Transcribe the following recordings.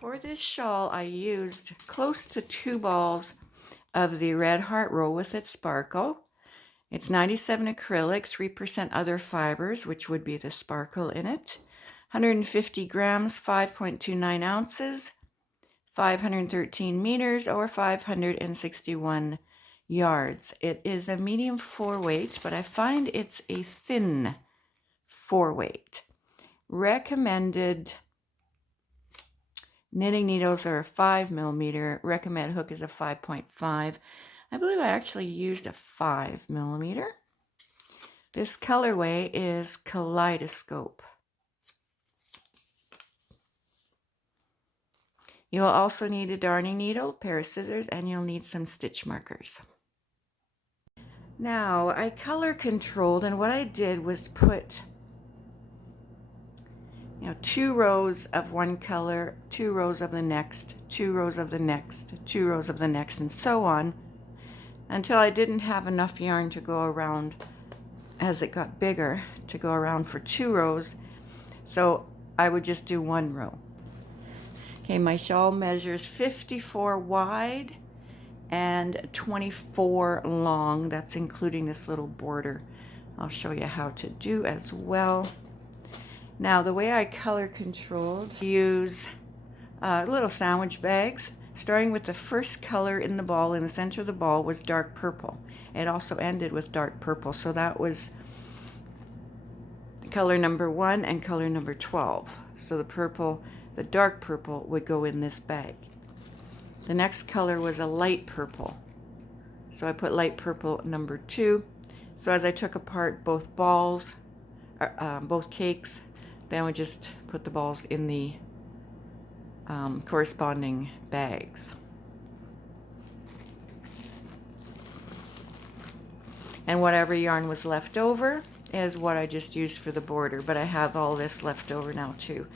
For this shawl, I used close to 2 balls of the Red Heart roll with its sparkle. It's 97 acrylic, 3% other fibers, which would be the sparkle in it. 150 grams, 5.29 ounces, 513 meters, or 561 yards. It is a medium 4-weight, but I find it's a thin 4-weight. Recommended knitting needles are a 5mm. Recommended hook is a 5.5. I believe I actually used a 5mm. This colorway is Kaleidoscope. You'll also need a darning needle, pair of scissors, and you'll need some stitch markers. Now, I color controlled, and what I did was put 2 rows of one color, 2 rows of the next, 2 rows of the next, 2 rows of the next, and so on, until I didn't have enough yarn to go around as it got bigger to go around for 2 rows. So I would just do 1 row. Okay, my shawl measures 54 wide and 24 long. That's including this little border. I'll show you how to do as well. Now, the way I color controlled, use little sandwich bags. Starting with the first color in the ball, in the center of the ball, was dark purple. It also ended with dark purple, so that was color number 1 and color number 12. So the purple, the dark purple, would go in this bag. The next color was a light purple, so I put light purple number 2. So as I took apart both balls, both cakes, then I would just put the balls in the corresponding bags. And whatever yarn was left over is what I just used for the border, but I have all this left over now too,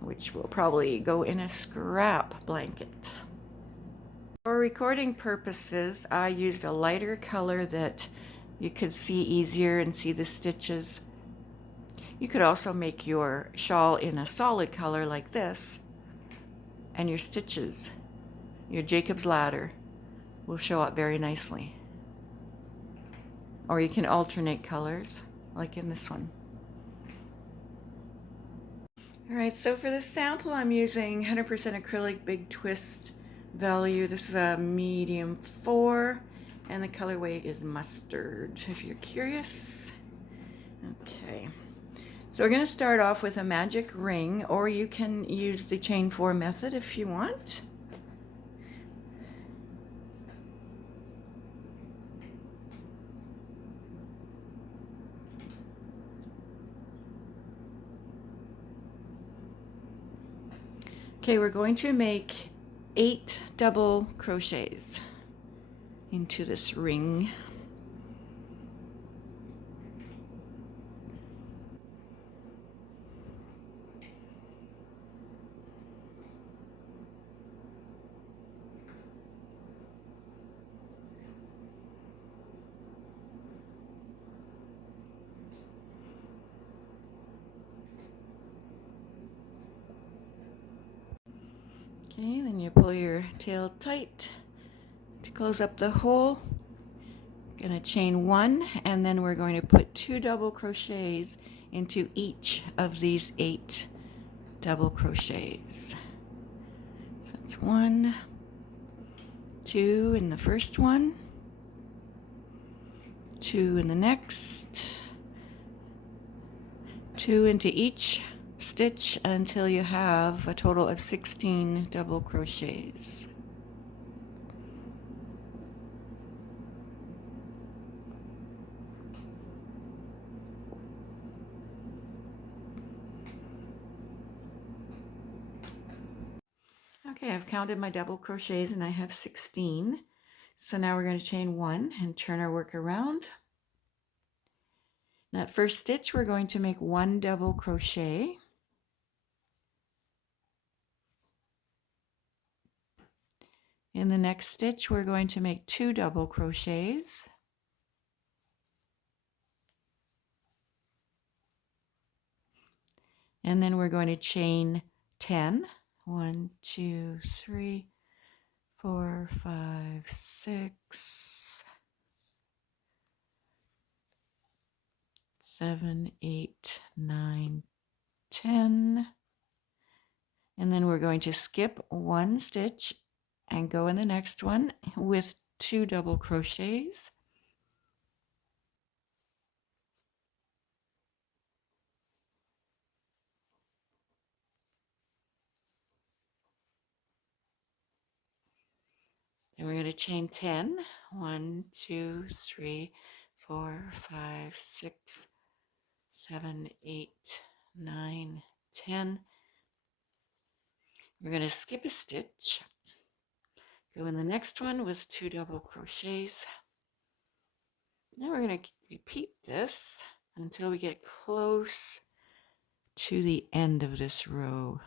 which will probably go in a scrap blanket. For recording purposes, I used a lighter color that you could see easier and see the stitches. You could also make your shawl in a solid color like this, and your stitches, your Jacob's ladder, will show up very nicely. Or you can alternate colors, like in this one. Alright, so for the sample I'm using 100% acrylic big twist value. This is a medium 4, and the colorway is mustard, if you're curious. Okay. So we're going to start off with a magic ring, or you can use the chain 4 method if you want. Okay, we're going to make 8 double crochets into this ring. Okay, then you pull your tail tight to close up the hole. Gonna chain 1, and then we're going to put 2 double crochets into each of these 8 double crochets. So that's 1, 2 in the first one, 2 in the next, 2 into each stitch until you have a total of 16 double crochets. Okay, I've counted my double crochets and I have 16. So now we're going to chain 1 and turn our work around. That first stitch we're going to make 1 double crochet. In the next stitch we're going to make 2 double crochets. And then we're going to chain 10, 1, 2, 3, 4, 5, 6, 7, 8, 9, 10. And then we're going to skip one stitch and go in the next one with 2 double crochets. Then we're going to chain 10. 1, 2, 3, 4, 5, 6, 7, 8, 9, 10. We're going to skip a stitch, go in the next one with 2 double crochets. Now we're going to repeat this until we get close to the end of this row.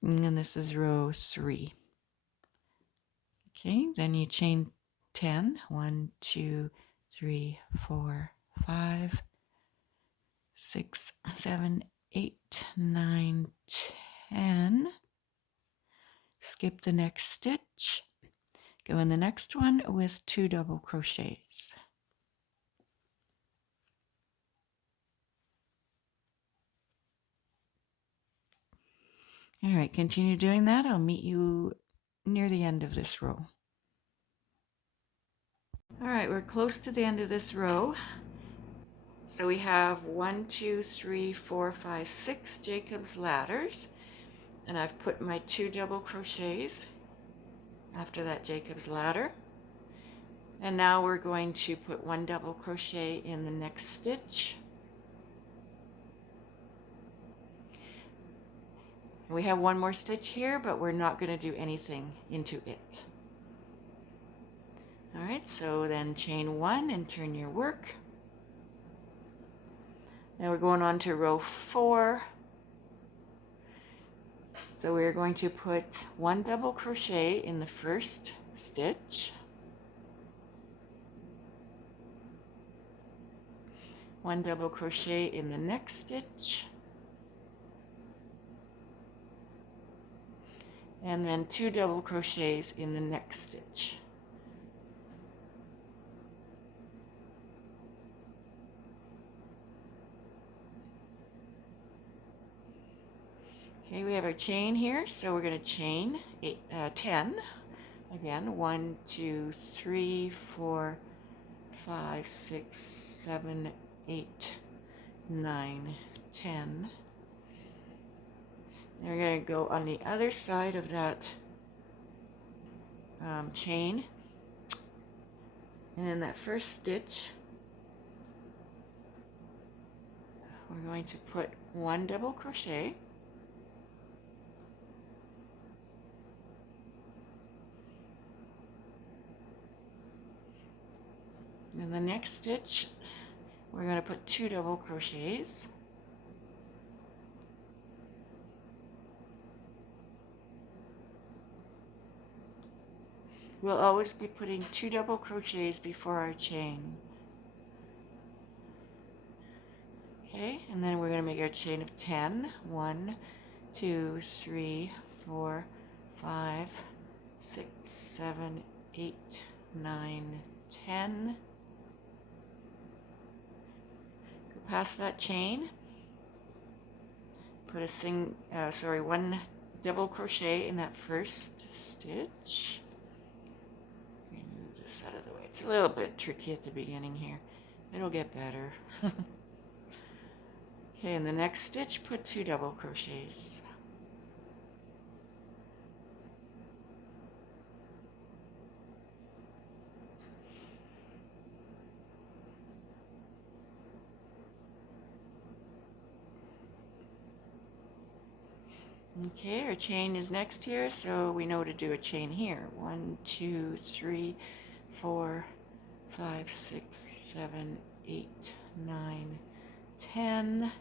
And this is row 3. Okay, then you chain 10. 1, 2, 3, 4, 5, 6, 7, 8, 9, 10. Skip the next stitch. Go in the next one with 2 double crochets. All right, continue doing that. I'll meet you near the end of this row. All right, we're close to the end of this row. So we have 1, 2, 3, 4, 5, 6 Jacob's ladders, and I've put my 2 double crochets after that Jacob's ladder. And now we're going to put 1 double crochet in the next stitch. We have 1 more stitch here, but we're not going to do anything into it. All right, so then chain 1 and turn your work. Now we're going on to row 4. So we're going to put 1 double crochet in the first stitch, 1 double crochet in the next stitch, and then 2 double crochets in the next stitch. Okay, we have our chain here, so we're going to chain 10. Again, 1, 2, 3, 4, 5, 6, 7, 8, 9, 10. Then we're going to go on the other side of that chain, and in that first stitch we're going to put 1 double crochet, in the next stitch we're going to put 2 double crochets, we'll always be putting 2 double crochets before our chain. Okay, and then we're going to make our chain of 10. 1, 2, 3, 4, 5, 6, 7, 8, 9, 10. Go past that chain, put a 1 double crochet in that first stitch. Let me move this out of the way. It's a little bit tricky at the beginning here. It'll get better. Okay, in the next stitch, put 2 double crochets. Okay, our chain is next here, so we know to do a chain here. 1, 2, 3, 4, 5, 6, 7, 8, 9, 10.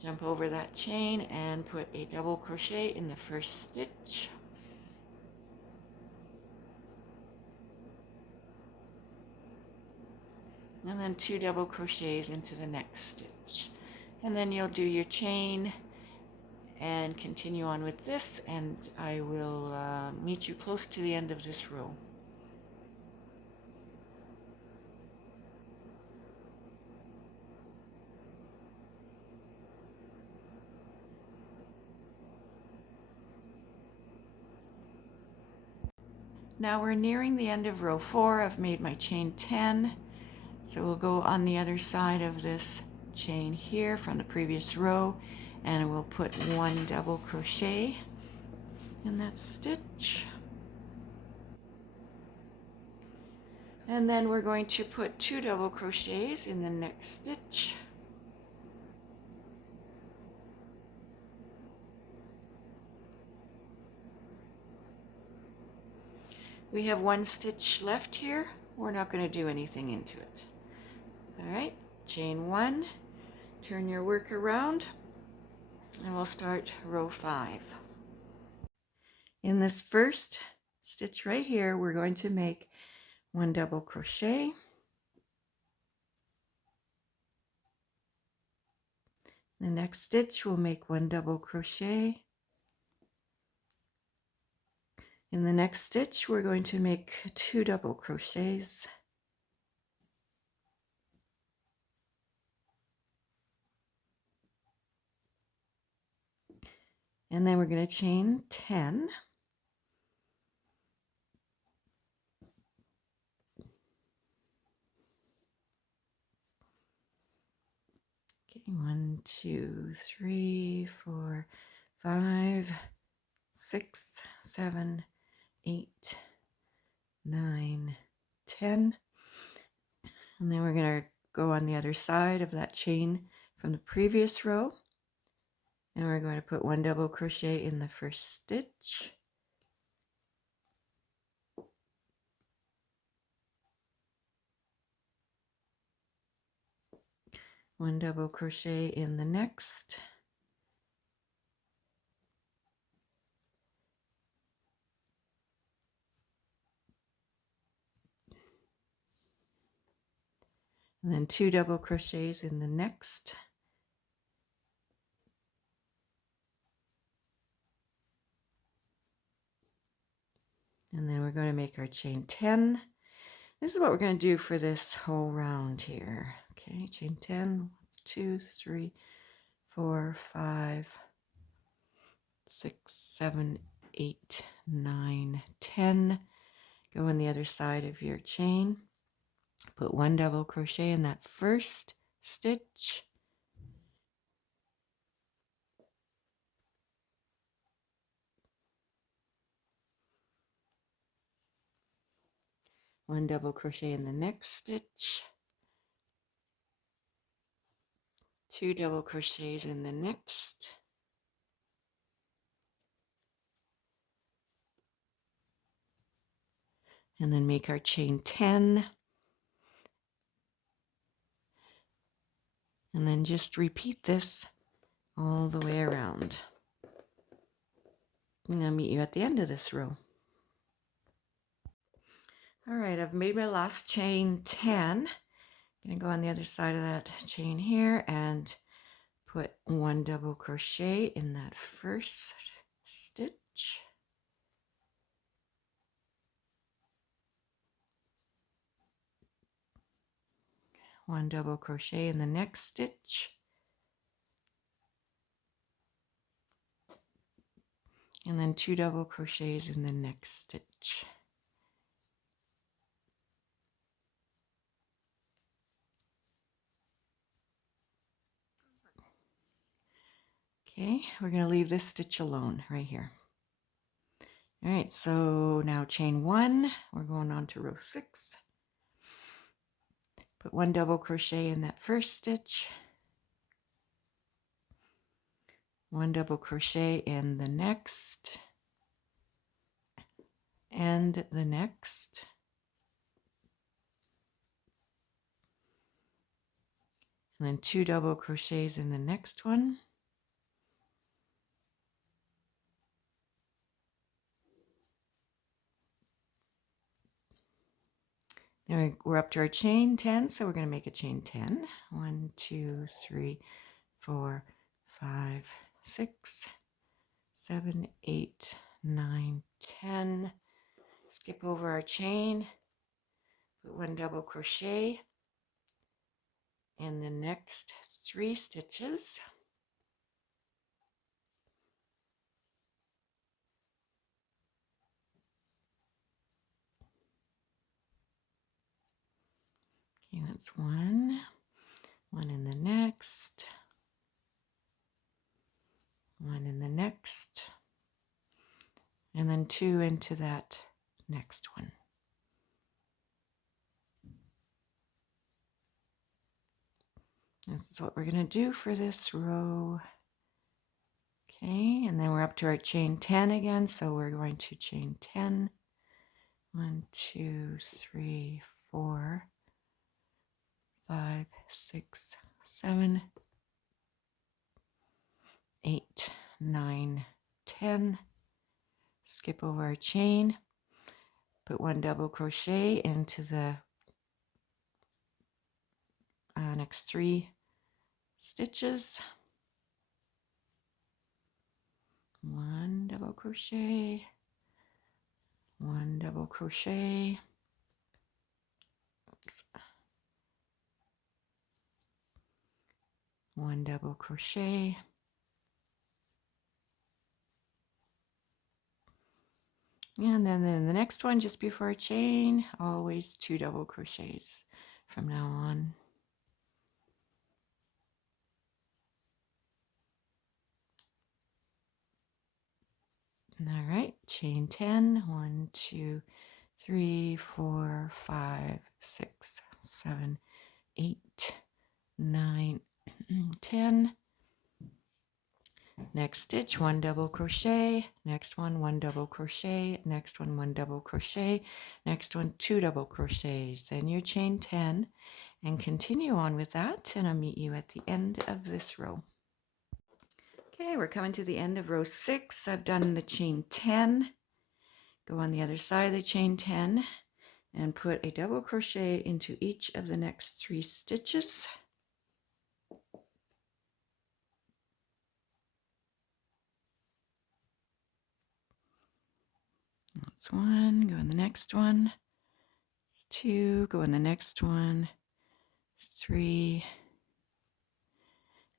Jump over that chain and put a double crochet in the first stitch. and then 2 double crochets into the next stitch, and then you'll do your chain and continue on with this, and I will meet you close to the end of this row. Now we're nearing the end of row 4. I've made my chain 10, so we'll go on the other side of this chain here from the previous row, and we'll put 1 double crochet in that stitch, and then we're going to put 2 double crochets in the next stitch, we have 1 stitch left here. We're not going to do anything into it. All right, chain 1, turn your work around, and we'll start row 5. In this first stitch right here, we're going to make 1 double crochet, the next stitch we'll make 1 double crochet, in the next stitch we're going to make 2 double crochets, and then we're going to chain 10, okay, 1 2 3 4 5 6 7 8 9 10, and then we're going to go on the other side of that chain from the previous row, and we're going to put 1 double crochet in the first stitch, one double crochet in the next, and then 2 double crochets in the next, and then we're going to make our chain 10. This is what we're going to do for this whole round here. Okay, chain 10, 2 3 4 5 6 7 8 9 10. Go on the other side of your chain, put 1 double crochet in that first stitch, one double crochet in the next stitch, 2 double crochets in the next, and then make our chain 10, and then just repeat this all the way around. And I'll meet you at the end of this row. All right, I've made my last chain 10. I'm going to go on the other side of that chain here and put 1 double crochet in that first stitch, 1 double crochet in the next stitch, and then 2 double crochets in the next stitch. Okay, we're going to leave this stitch alone right here. All right, so now chain 1, we're going on to row 6. Put 1 double crochet in that first stitch, 1 double crochet in the next, and the next, and then 2 double crochets in the next one, And we're up to our chain 10, so we're going to make a chain 10. 1, 2, 3, 4, 5, 6, 7, 8, 9, 10. Skip over our chain, put 1 double crochet in the next 3 stitches. Okay, that's 1 in the next, 1 in the next, and then 2 into that next one. This is what we're going to do for this row. Okay, and then we're up to our chain 10 again, so we're going to chain 10. 1, 2, 3, 4, 5, 6, 7, 8, 9, 10. Skip over our chain, put 1 double crochet into the next 3 stitches. 1 double crochet, 1 double crochet. Oops. 1 double crochet. And then in the next one, just before a chain, always 2 double crochets from now on. All right, chain 10, 1, 2, 3, 4, 5, 6, 7, 8, 9, 10. Next stitch, 1 double crochet, next one, 1 double crochet, next one, 1 double crochet, next one, 2 double crochets, then your chain 10, and continue on with that, and I'll meet you at the end of this row. Okay, we're coming to the end of row 6. I've done the chain 10. Go on the other side of the chain 10 and put a double crochet into each of the next 3 stitches. That's 1, go in the next one. It's 2, go in the next one. It's 3,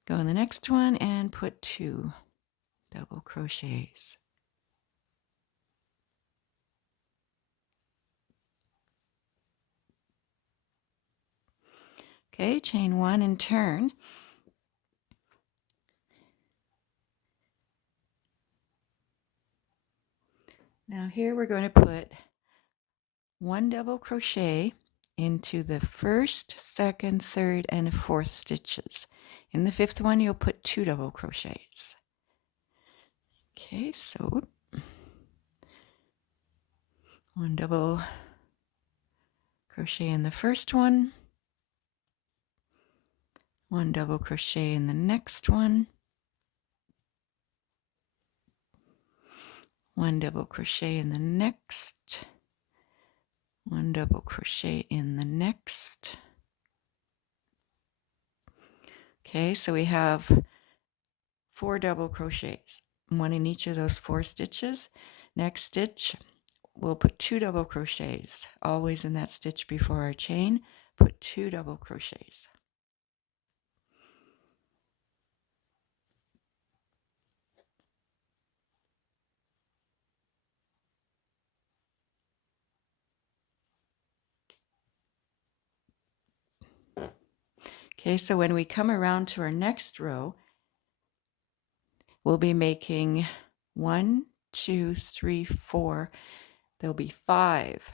go in the next one and put 2 double crochets. Okay, chain 1 and turn. Now here we're going to put 1 double crochet into the first, second, third, and 4th stitches. In the 5th one, you'll put 2 double crochets. Okay, so 1 double crochet in the first one, 1 double crochet in the next one, 1 double crochet in the next, 1 double crochet in the next. Okay, so we have 4 double crochets, 1 in each of those 4 stitches. Next stitch, we'll put 2 double crochets, always in that stitch before our chain. Put 2 double crochets. Okay, so when we come around to our next row, we'll be making 1, 2, 3, 4. There'll be 5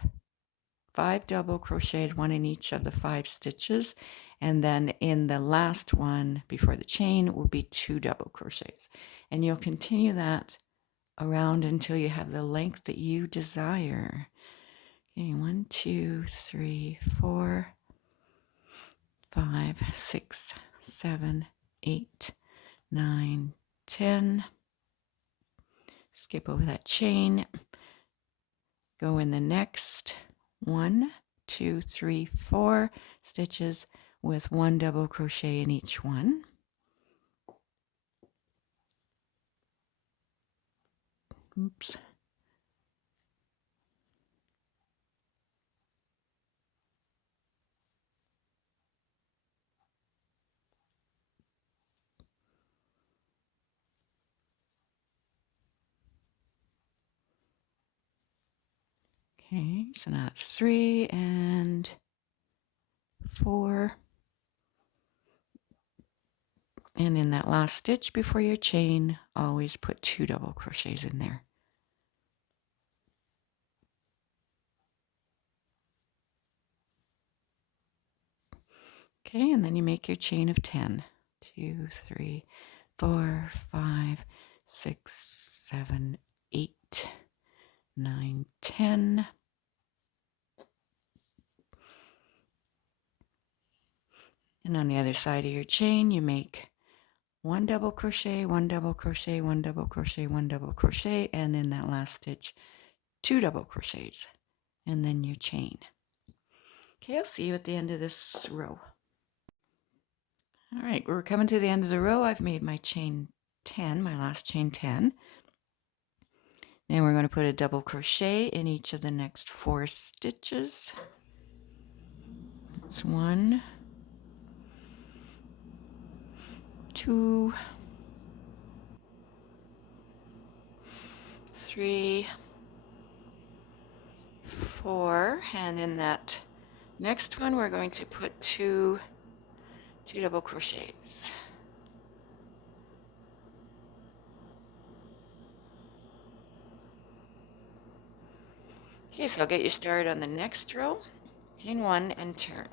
double crochets, 1 in each of the 5 stitches. And then in the last one before the chain will be 2 double crochets. And you'll continue that around until you have the length that you desire. Okay, 1, 2, 3, 4, 5, 6, 7, 8, 9, 10. Skip over that chain. Go in the next 1, 2, 3, 4 stitches with 1 double crochet in each one. Oops. Okay, so now it's 3 and 4. And in that last stitch before your chain, always put 2 double crochets in there. Okay, and then you make your chain of 10. 2, 3, 4, 5, 6, 7, 8, 9, 10. And on the other side of your chain, you make 1 double crochet, 1 double crochet, 1 double crochet, 1 double crochet, and in that last stitch, 2 double crochets, and then your chain. Okay, I'll see you at the end of this row. All right, we're coming to the end of the row. I've made my chain 10, my last chain 10. Then we're going to put a double crochet in each of the next 4 stitches. It's 1, 2, 3, 4, and in that next one we're going to put two double crochets. Okay, so I'll get you started on the next row. Chain 1 and turn.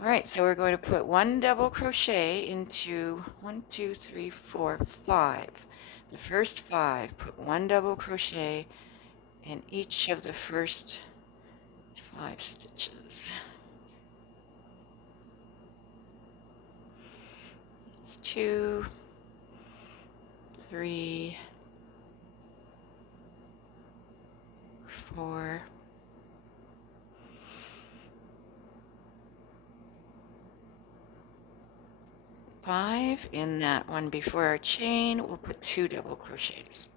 All right, so we're going to put 1 double crochet into 1, 2, 3, 4, 5. The first 5, put 1 double crochet in each of the first 5 stitches. It's 2, 3, 4, 5. In that one before our chain, we'll put 2 double crochets.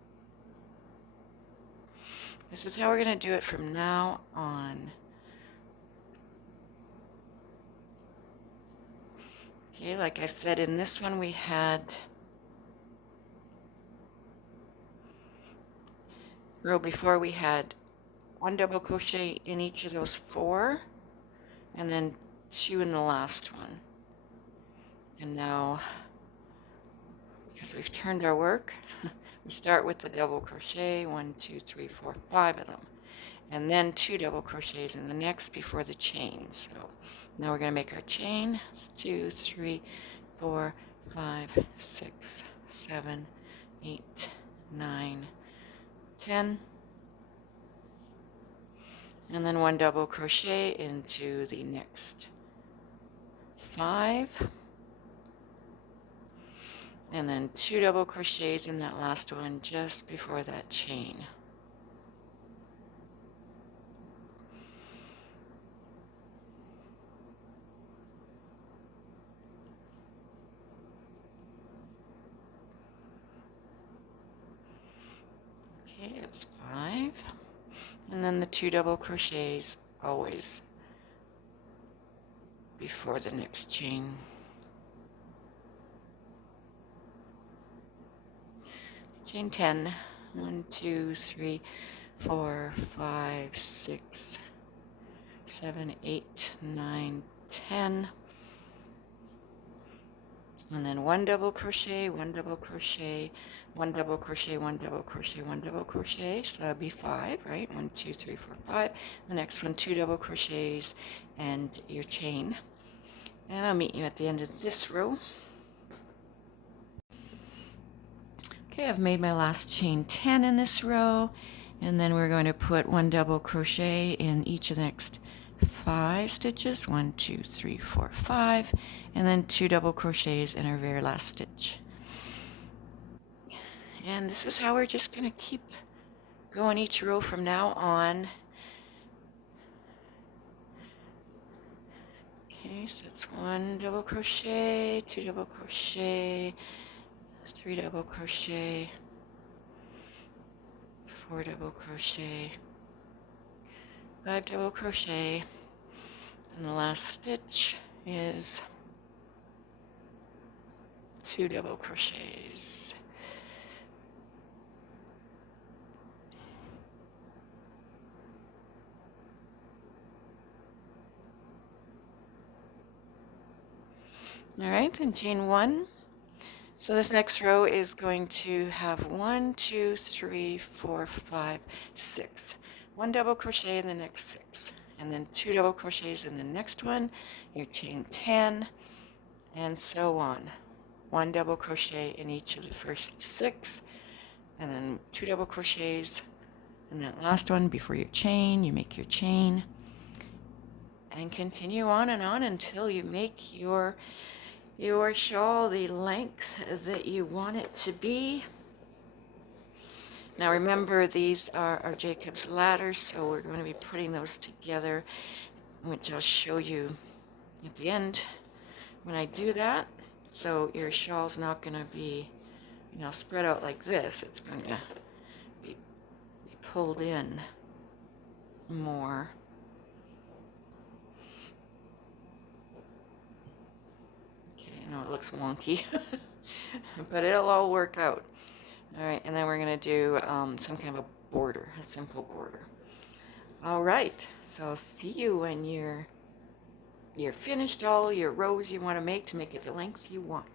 This is how we're going to do it from now on. Okay, like I said, in this one we had row before we had 1 double crochet in each of those 4, and then 2 in the last one. And now, because we've turned our work, we start with the double crochet, 1, 2, 3, 4, 5 of them, and then 2 double crochets in the next before the chain. So now we're going to make our chain. It's 2, 3, 4, 5, 6, 7, 8, 9, 10, and then 1 double crochet into the next 5, and then 2 double crochets in that last one just before that chain. Okay, it's 5, and then the 2 double crochets always before the next chain. Chain 10, 1, 2, 3, 4, 5, 6, 7, 8, 9, 10, and then 1 double crochet, 1 double crochet, 1 double crochet, 1 double crochet, 1 double crochet, so that'd be 5, right? 1, 2, 3, 4, 5. The next one, 2 double crochets and your chain. And I'll meet you at the end of this row. Okay, I've made my last chain 10 in this row, and then we're going to put 1 double crochet in each of the next 5 stitches, 1, 2, 3, 4, 5, and then 2 double crochets in our very last stitch. And this is how we're just going to keep going each row from now on. Okay, so it's 1 double crochet, 2 double crochet, 3 double crochet, 4 double crochet, 5 double crochet, and the last stitch is 2 double crochets. All right, and chain 1. So this next row is going to have 1, 2, 3, 4, 5, 6. 1 double crochet in the next 6, and then 2 double crochets in the next one. You chain 10, and so on. 1 double crochet in each of the first 6, and then 2 double crochets in that last one before your chain. You make your chain, and continue on and on until you make your shawl the length that you want it to be. Now remember, these are our Jacob's ladders, so we're going to be putting those together, which I'll show you at the end when I do that. So your shawl's not going to be, spread out like this. It's going to be pulled in more. Okay, I know it looks wonky, but it'll all work out. All right, and then we're going to do some kind of a border, a simple border. All right, so I'll see you when you're finished all your rows you want to make it the length you want.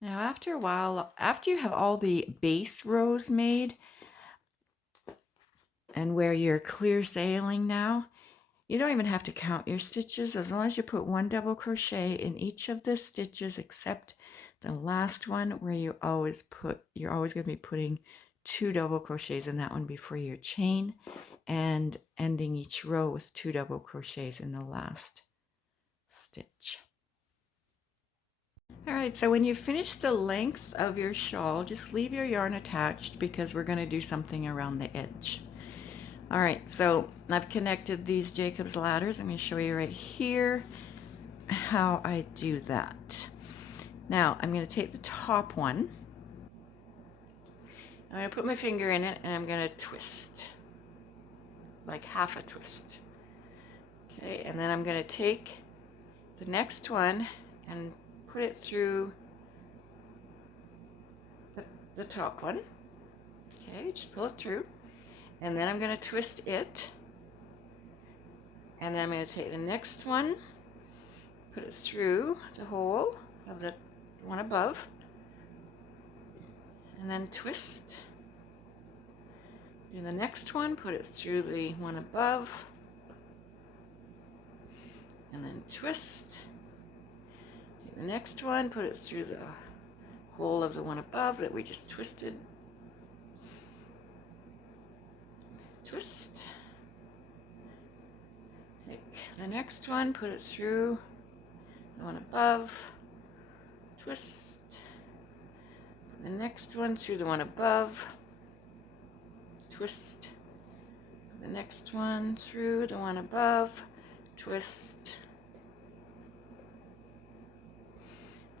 Now after a while, after you have all the base rows made and where you're clear sailing now, you don't even have to count your stitches as long as you put 1 double crochet in each of the stitches except the last one where you're always going to be putting 2 double crochets in that one before your chain, and ending each row with 2 double crochets in the last stitch. All right, so when you finish the length of your shawl, just leave your yarn attached because we're going to do something around the edge. All right, so I've connected these Jacob's ladders. I'm going to show you right here how I do that. Now I'm going to take the top one. I'm going to put my finger in it and I'm going to twist, like half a twist. Okay, and then I'm going to take the next one and put it through the top one. Okay, just pull it through. And then I'm going to twist it. And then I'm going to take the next one, put it through the hole of the one above, and then twist. Do the next one, put it through the one above, and then twist. Do the next one, put it through the hole of the one above that we just twisted. Twist. Take the next one, put it through the one above, twist. The next one through the one above, twist. The next one through the one above, twist.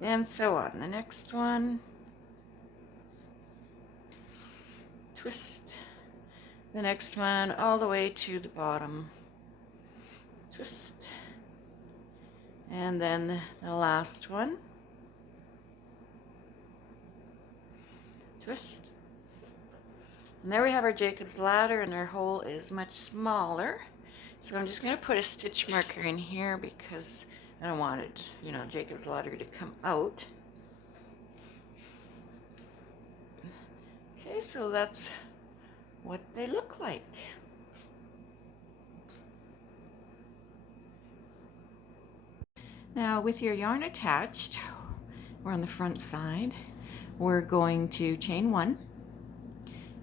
And so on. The next one, twist. The next one all the way to the bottom, twist. And then the last one, twist. And there we have our Jacob's ladder, and our hole is much smaller. So I'm just going to put a stitch marker in here because I don't want it, Jacob's ladder to come out. Okay, so that's what they look like. Now with your yarn attached, we're on the front side, we're going to chain 1,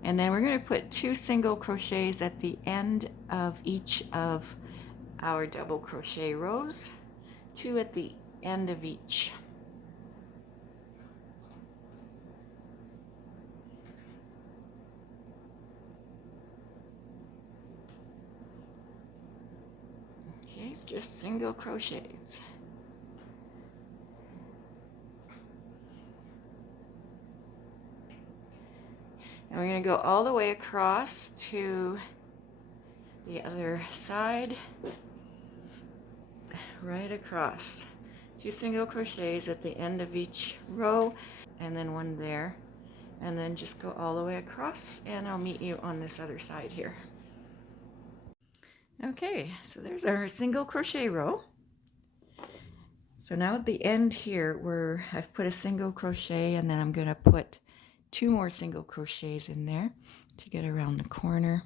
and then we're going to put 2 single crochets at the end of each of our double crochet rows, 2 at the end of each. Okay, is just single crochets. And we're going to go all the way across to the other side, right across. 2 single crochets at the end of each row, and then one there, and then just go all the way across, and I'll meet you on this other side here. Okay, so there's our single crochet row. So now at the end here, where I've put a single crochet, and then I'm going to put 2 more single crochets in there to get around the corner.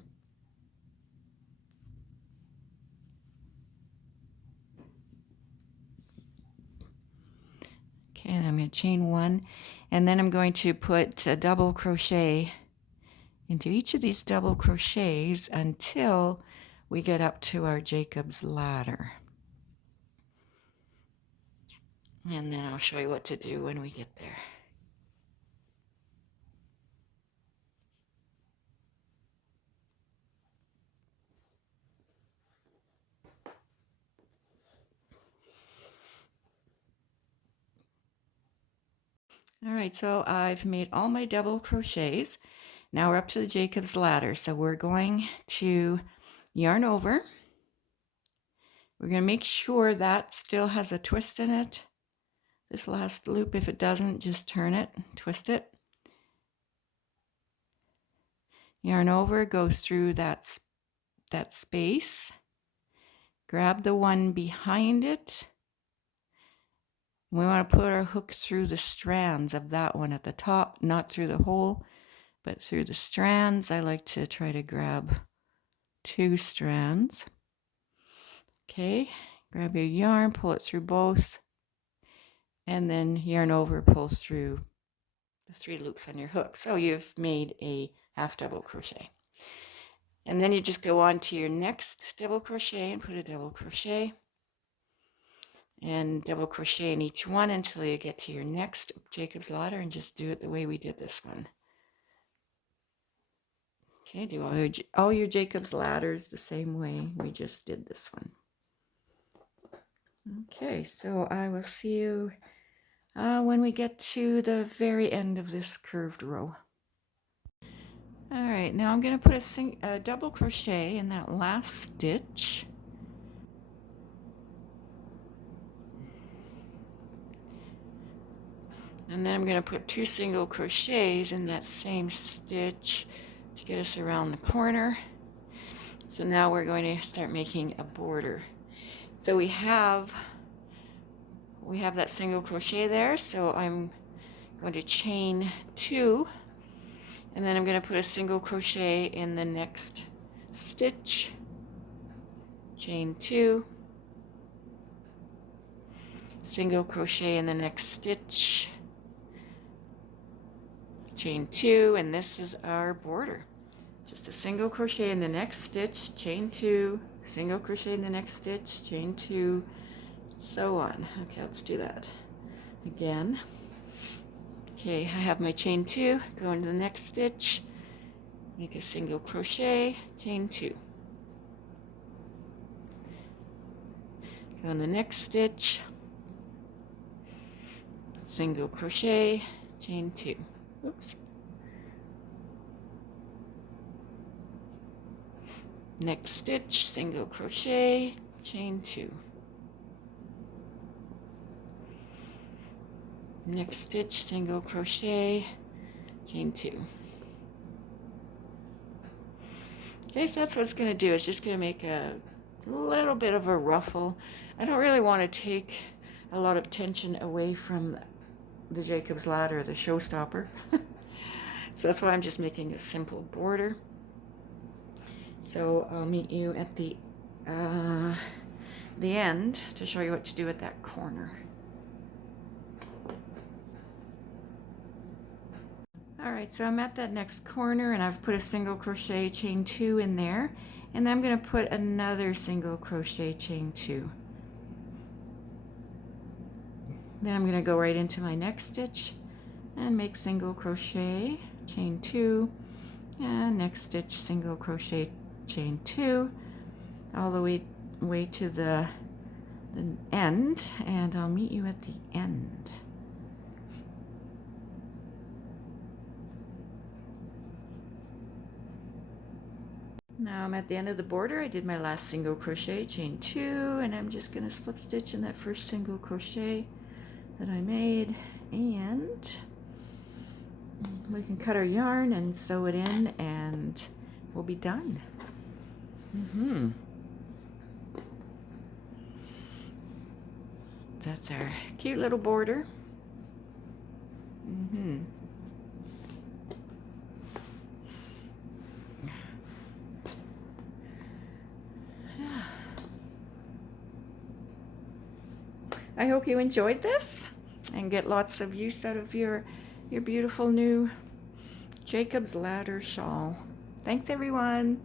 Okay, and I'm going to chain 1, and then I'm going to put a double crochet into each of these double crochets until we get up to our Jacob's ladder. And then I'll show you what to do when we get there. All right, so I've made all my double crochets. Now we're up to the Jacob's ladder. So we're going to yarn over. We're going to make sure that still has a twist in it. This last loop, if it doesn't, just turn it, twist it. Yarn over, go through that space. Grab the one behind it. We want to put our hook through the strands of that one at the top, not through the hole, but through the strands. I like to try to grab 2 strands. Okay, grab your yarn, pull it through both, and then yarn over, pull through the 3 loops on your hook. So you've made a half double crochet. And then you just go on to your next double crochet and put a double crochet. And double crochet in each one until you get to your next Jacob's ladder, and just do it the way we did this one. Okay, do all your Jacob's ladders the same way we just did this one. Okay, so I will see you when we get to the very end of this curved row. All right, now I'm going to put a double crochet in that last stitch. And then I'm going to put 2 single crochets in that same stitch to get us around the corner. So now we're going to start making a border. So we have that single crochet there, so I'm going to chain 2, and then I'm going to put a single crochet in the next stitch, chain 2, single crochet in the next stitch, chain 2, and this is our border. Just a single crochet in the next stitch, chain 2, single crochet in the next stitch, chain 2, so on. Okay, let's do that again. Okay, I have my chain 2, go into the next stitch, make a single crochet, chain 2. Go in the next stitch, single crochet, chain 2. Oops. Next stitch, single crochet, chain 2. Next stitch, single crochet, chain 2. Okay, so that's what it's going to do. It's just going to make a little bit of a ruffle. I don't really want to take a lot of tension away from the Jacob's ladder, the showstopper. So that's why I'm just making a simple border. So I'll meet you at the end to show you what to do at that corner. Alright, so I'm at that next corner, and I've put a single crochet, chain 2 in there, and then I'm going to put another single crochet, chain 2. Then I'm going to go right into my next stitch and make single crochet, chain 2, and next stitch, single crochet, chain 2, all the way to the the end, and I'll meet you at the end. Now I'm at the end of the border. I did my last single crochet, chain 2, and I'm just going to slip stitch in that first single crochet that I made, and we can cut our yarn and sew it in, and we'll be done. That's our cute little border. I hope you enjoyed this and get lots of use out of your beautiful new Jacob's Ladder shawl. Thanks, everyone.